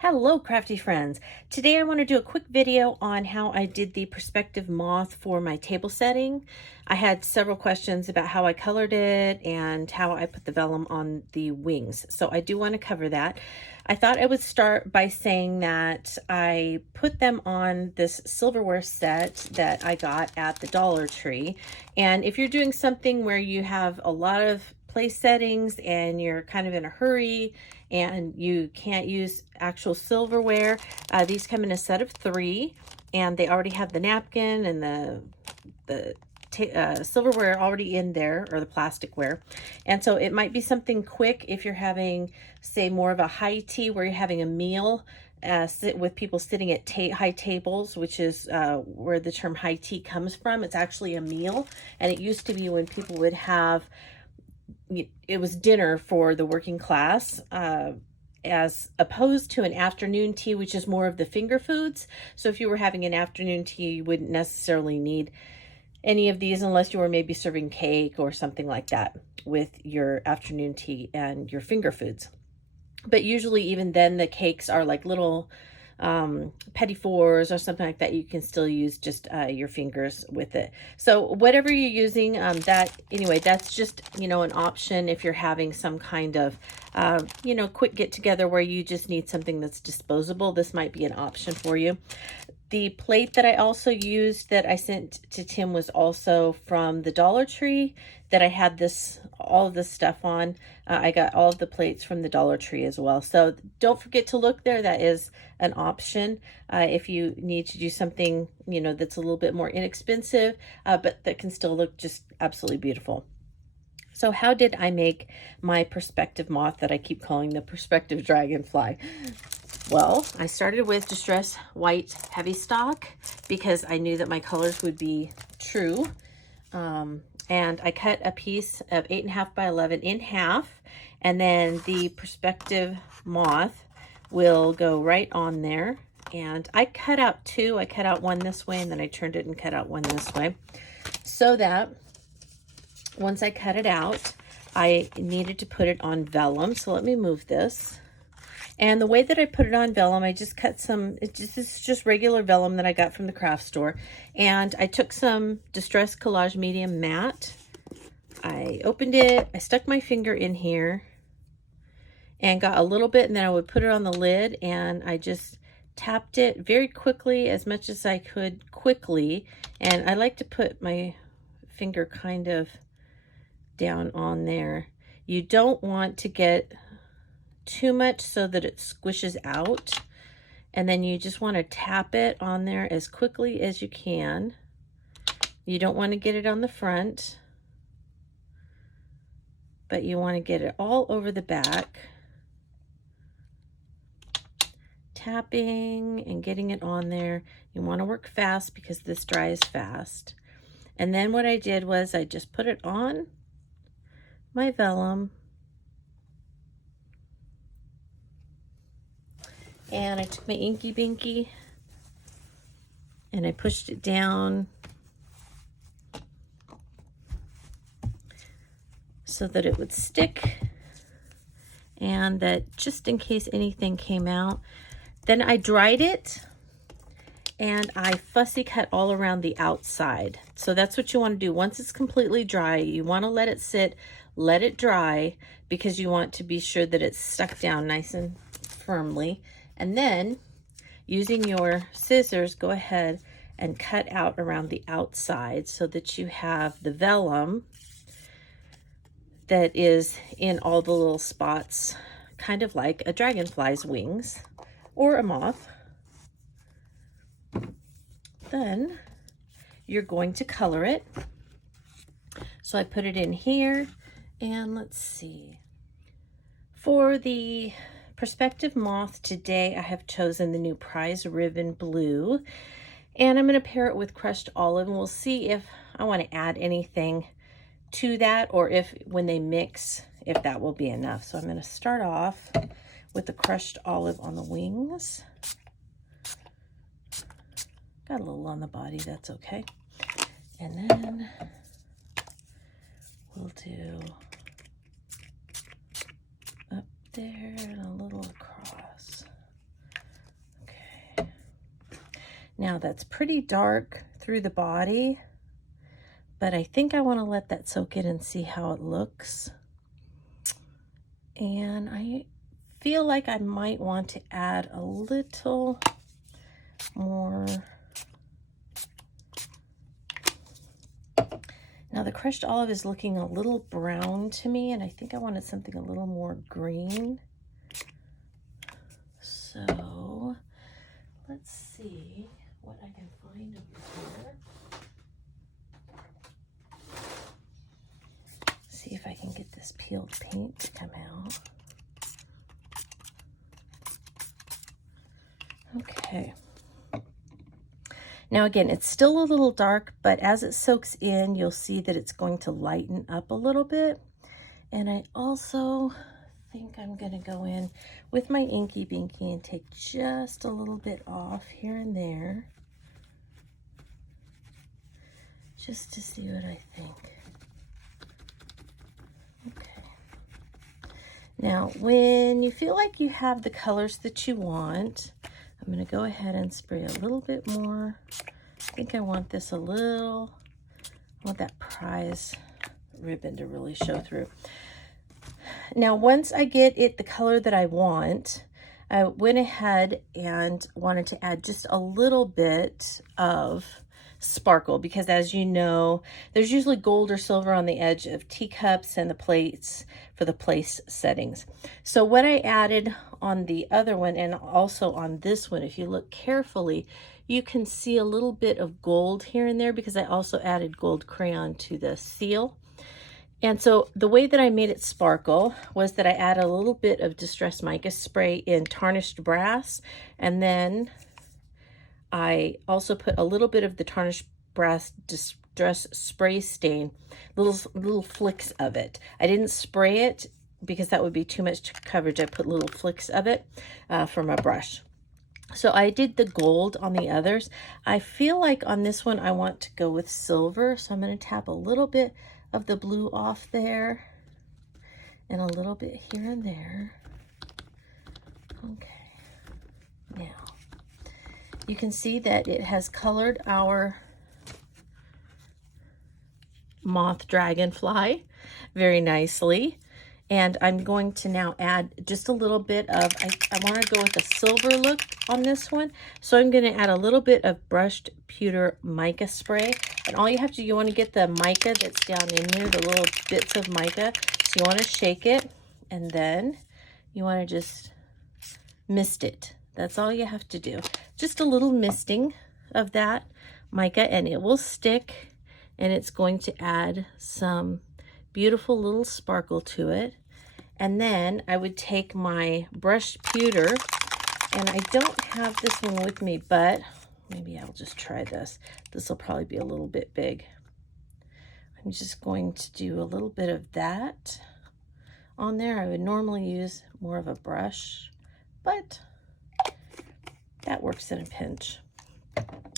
Hello, crafty friends. Today I want to do a quick video on how I did the Perspective Moth for my table setting. I had several questions about how I colored it and how I put the vellum on the wings. So I do want to cover that. I thought I would start by saying that I put them on this silverware set that I got at the Dollar Tree. And if you're doing something where you have a lot of place settings and you're kind of in a hurry and you can't use actual silverware, these come in a set of 3, and they already have the napkin and the silverware already in there, or the plasticware. And so it might be something quick if you're having, say, more of a high tea where you're having a meal, with people sitting at high tables, which is where the term high tea comes from. It's actually a meal, and it used to be when people would have, it was dinner for the working class, as opposed to an afternoon tea, which is more of the finger foods. So if you were having an afternoon tea, you wouldn't necessarily need any of these unless you were maybe serving cake or something like that with your afternoon tea and your finger foods. But usually even then, the cakes are like little petit fours or something like that. You can still use just your fingers with it. So whatever you're using, that's just, an option if you're having some kind of, quick get together where you just need something that's disposable. This might be an option for you. The plate that I also used that I sent to Tim was also from the Dollar Tree, that I had all of this stuff on. I got all of the plates from the Dollar Tree as well. So don't forget to look there. That is an option if you need to do something, that's a little bit more inexpensive, but that can still look just absolutely beautiful. So how did I make my Perspective Moth that I keep calling the Perspective Dragonfly? Well, I started with Distress White Heavy Stock because I knew that my colors would be true. And I cut a piece of 8.5 by 11 in half, and then the Perspective Moth will go right on there. And I cut out 2. I cut out one this way, and then I turned it and cut out one this way, so that once I cut it out, I needed to put it on vellum. So let me move this. And the way that I put it on vellum, I just cut this is just regular vellum that I got from the craft store. And I took some Distress Collage Medium Matte. I opened it, I stuck my finger in here and got a little bit, and then I would put it on the lid, and I just tapped it very quickly, as much as I could quickly. And I like to put my finger kind of down on there. You don't want to get too much so that it squishes out, and then you just want to tap it on there as quickly as you can. You don't want to get it on the front, but you want to get it all over the back, tapping and getting it on there. You want to work fast because this dries fast. And then what I did was I just put it on my vellum, and I took my Inky Binky and I pushed it down so that it would stick, and that just in case anything came out. Then I dried it, and I fussy cut all around the outside. So that's what you want to do. Once it's completely dry, you want to let it sit, let it dry, because you want to be sure that it's stuck down nice and firmly. And then, using your scissors, go ahead and cut out around the outside so that you have the vellum that is in all the little spots, kind of like a dragonfly's wings or a moth. Then you're going to color it. So I put it in here, and let's see. For the Perspective Moth today, I have chosen the new Prize Ribbon Blue, and I'm going to pair it with crushed olive, and we'll see if I want to add anything to that, or if when they mix, if that will be enough. So I'm going to start off with the crushed olive on the wings. Got a little on the body, that's okay. And then we'll do up there and a little across. Now that's pretty dark through the body, but I think I want to let that soak in and see how it looks. And I feel like I might want to add a little more. Now the crushed olive is looking a little brown to me, and I think I wanted something a little more green. So let's see what I can find over here. See if I can get this peeled paint to come out. Okay. Now again, it's still a little dark, but as it soaks in, you'll see that it's going to lighten up a little bit. And I also think I'm going to go in with my Inky Binky and take just a little bit off here and there, just to see what I think. Okay. Now, when you feel like you have the colors that you want, I'm going to go ahead and spray a little bit more. I think I want this a little, I want that prize ribbon to really show through. Now, once I get it the color that I want, I went ahead and wanted to add just a little bit of sparkle, because as you know, there's usually gold or silver on the edge of teacups and the plates for the place settings. So what I added on the other one and also on this one, if you look carefully, you can see a little bit of gold here and there because I also added gold crayon to the seal. And so the way that I made it sparkle was that I added a little bit of distressed mica spray in tarnished brass, and then I also put a little bit of the tarnished brass distress spray stain, little flicks of it. I didn't spray it because that would be too much coverage. I put little flicks of it from a brush. So I did the gold on the others. I feel like on this one I want to go with silver, so I'm going to tap a little bit of the blue off there and a little bit here and there. Okay, now you can see that it has colored our moth dragonfly very nicely. And I'm going to now add just a little bit of, I want to go with a silver look on this one. So I'm going to add a little bit of brushed pewter mica spray. And all you have to do, you want to get the mica that's down in there, the little bits of mica. So you want to shake it, and then you want to just mist it. That's all you have to do. Just a little misting of that mica, and it will stick, and it's going to add some beautiful little sparkle to it. And then I would take my brushed pewter, and I don't have this one with me, but maybe I'll just try this. This will probably be a little bit big. I'm just going to do a little bit of that on there. I would normally use more of a brush, but that works in a pinch.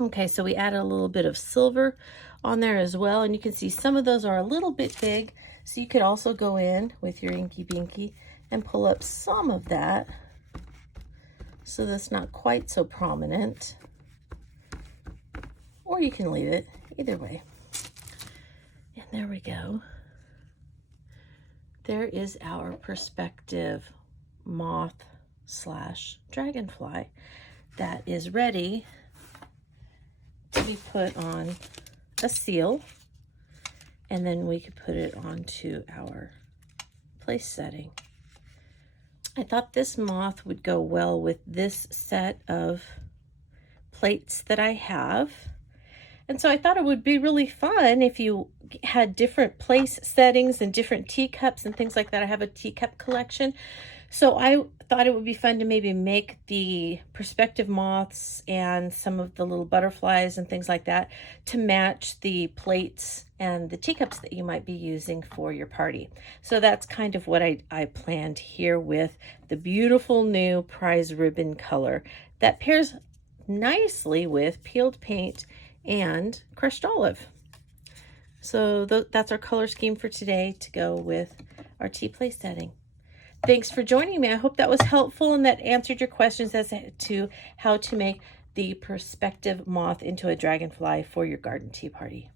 Okay, so we added a little bit of silver on there as well, and you can see some of those are a little bit big, so you could also go in with your Inky Binky and pull up some of that so that's not quite so prominent, or you can leave it, either way. And there we go. There is our Perspective Moth / dragonfly that is ready to be put on a seal, and then we could put it onto our place setting. I thought this moth would go well with this set of plates that I have. And so I thought it would be really fun if you had different place settings and different teacups and things like that. I have a teacup collection. So I thought it would be fun to maybe make the perspective moths and some of the little butterflies and things like that to match the plates and the teacups that you might be using for your party. So that's kind of what I planned here with the beautiful new prize ribbon color that pairs nicely with peeled paint and crushed olive. So that's our color scheme for today to go with our tea place setting. Thanks for joining me. I hope that was helpful and that answered your questions as to how to make the Perspective Moth into a dragonfly for your garden tea party.